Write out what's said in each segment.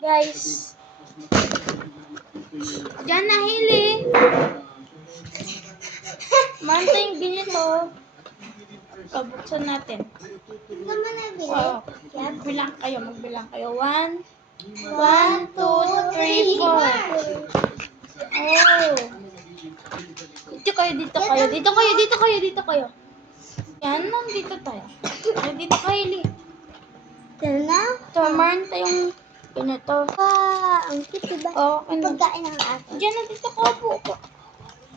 Guys. Diyan nahili. Manta yung ganito. Kabuksan natin. Wow. Magbilang kayo. 1, 2, 3, 4. Oh. Dito kayo. Yan, nandito tayo. Nandito kayo, Li. Tumaran tayong ganito. Ang cute, diba? Okay na. Pagkain ng aso. Diyan na dito ko po.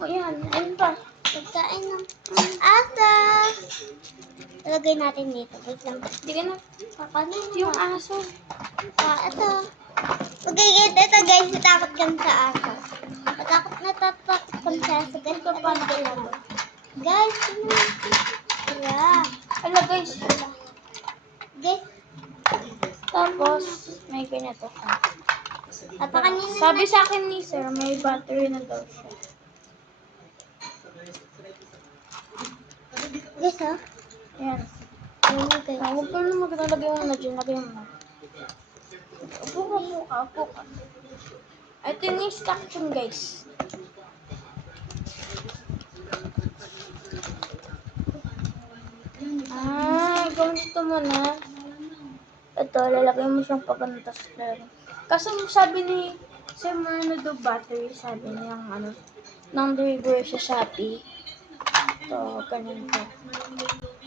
Ayan, ayun pa. Pagkain ng aso. Lagay natin dito. Wait lang. Hindi ka na. Kakanin mo. Yung aso. Ito. Okay, ito guys. Natakot kami sa aso. Natakot kami sa aso. Ganito pa lang. Guys, ano? Hala guys. Guys, Tapos, may ganito ka. kanina Sabi sa akin ni sir, may battery na daw siya. guys, oh. Ayan. Ano guys? Huwag ka na maglalagay mo na dyan. Lagay mo na. Upo ka. Ito yung instruction guys. Ganito mo na. Ito, lalagay mo siyang pagantas lang. Kasi sabi ni Sir Marno do battery, sabi niya yung nang deliver sa Shopee. Ito, ganito.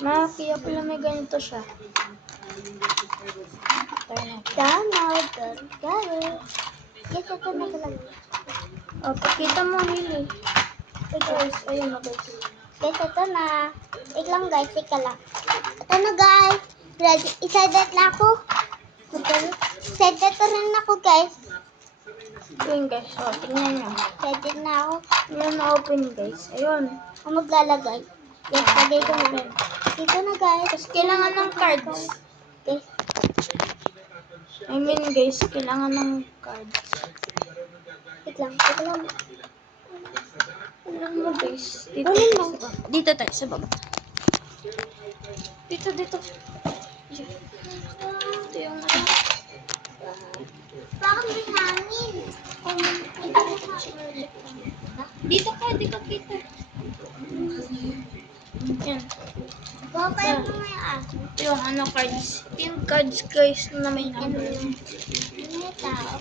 Kaya pala may ganito siya. Download. Guys, ito na talaga. O, pakita mo, Lily. Ito guys, ayun na guys. Guys, ito na. Wait lang guys, ika lang. Ito na guys. Ready? Excited na ako. Excited na rin ako guys. Ayun guys, o, tingnan nyo. Excited na ako. Ayun na-open guys. Ayun. Ako maglalagay. Guys, lagay ko na. Dito na guys. Tapos kailangan ng cards. Guys, I mean guys, kailangan ng cards. wait lang. Alam mo guys, dito Ano tayo lang? sa baba. Dito tayo sa baba. Dito. Ito yung Bakit may hangin? Dito ka kita. Yan. Bakit mo may aso? Ito yung cards. Ito yung cards guys na may number. May tao.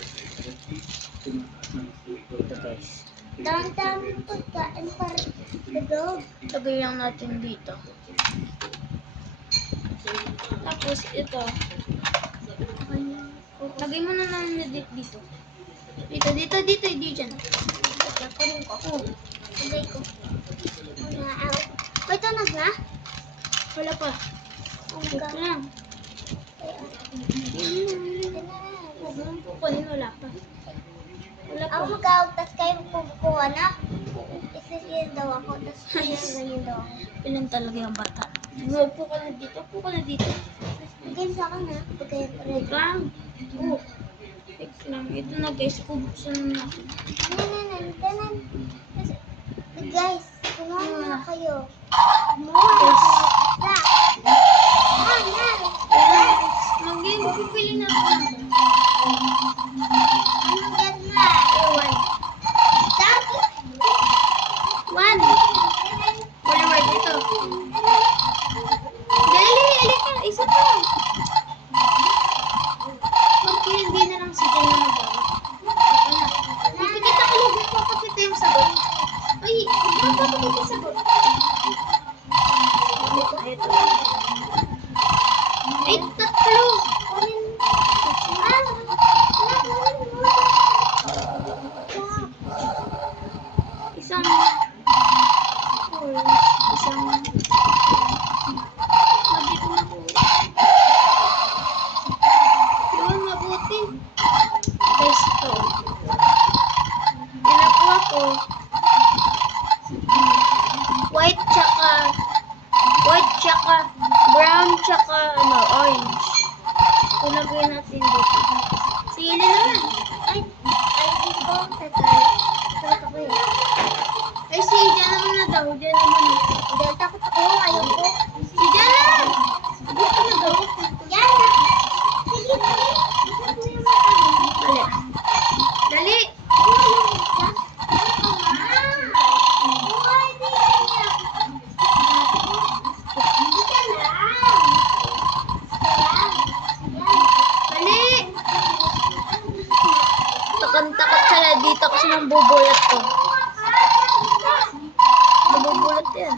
Ito guys. Dami pagkain para sa dog. Lagay lang natin dito. Tapos ito. Lagay mo na lang dito. Dito, dyan. Kunin ko. Lagay ko. Ito na? Wala pa. Ito lang. Kukunin, wala pa. Ako mag-awag, tas kayo pupukuha na. Isa daw ako, tas ganyan daw ako. Ilan talaga yung bata. Upo ka na dito. Game sa akin ha, pag kayo Wait ready. lang. Wait lang. Ito na guys, bubuksan na natin. Tanan. Guys, kumuha na kayo. Guys. Yan. Mag-game, pipili na ako. Anong get na? Ewan. Sabi. 1. Wala dito. Dali ka. Isa pa. Hindi na lang si Jen na mag-awag. Nakikita ko lang magpapakita yung sagot. Ay, magpapakita yung sagot. Ito. Ay, tatlo. Isang nabito na ko. Yun, mabuti. Guys, ito. Pinakuha ko. White tsaka brown tsaka orange. Nabubuyat ko. Nabubulot yan.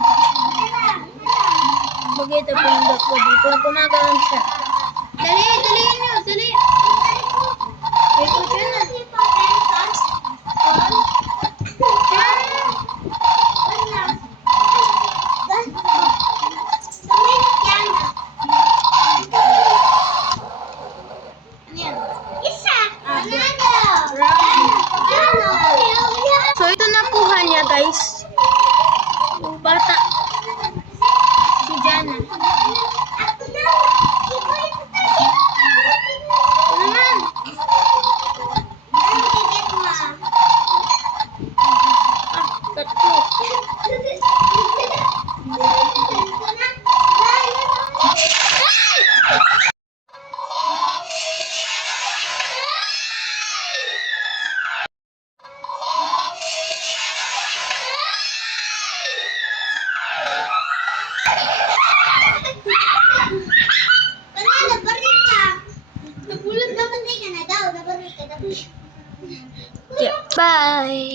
Magkita po yung dot ko dito. Gumagano'n siya. Dali, daliin nyo, dali. Ikot yun na. So, ito nakuha niya, guys. Yung bata. Si Jana. Ito naman. Tatlo. Nabulat na ka na daw. Nabulat ka na. Yeah, bye.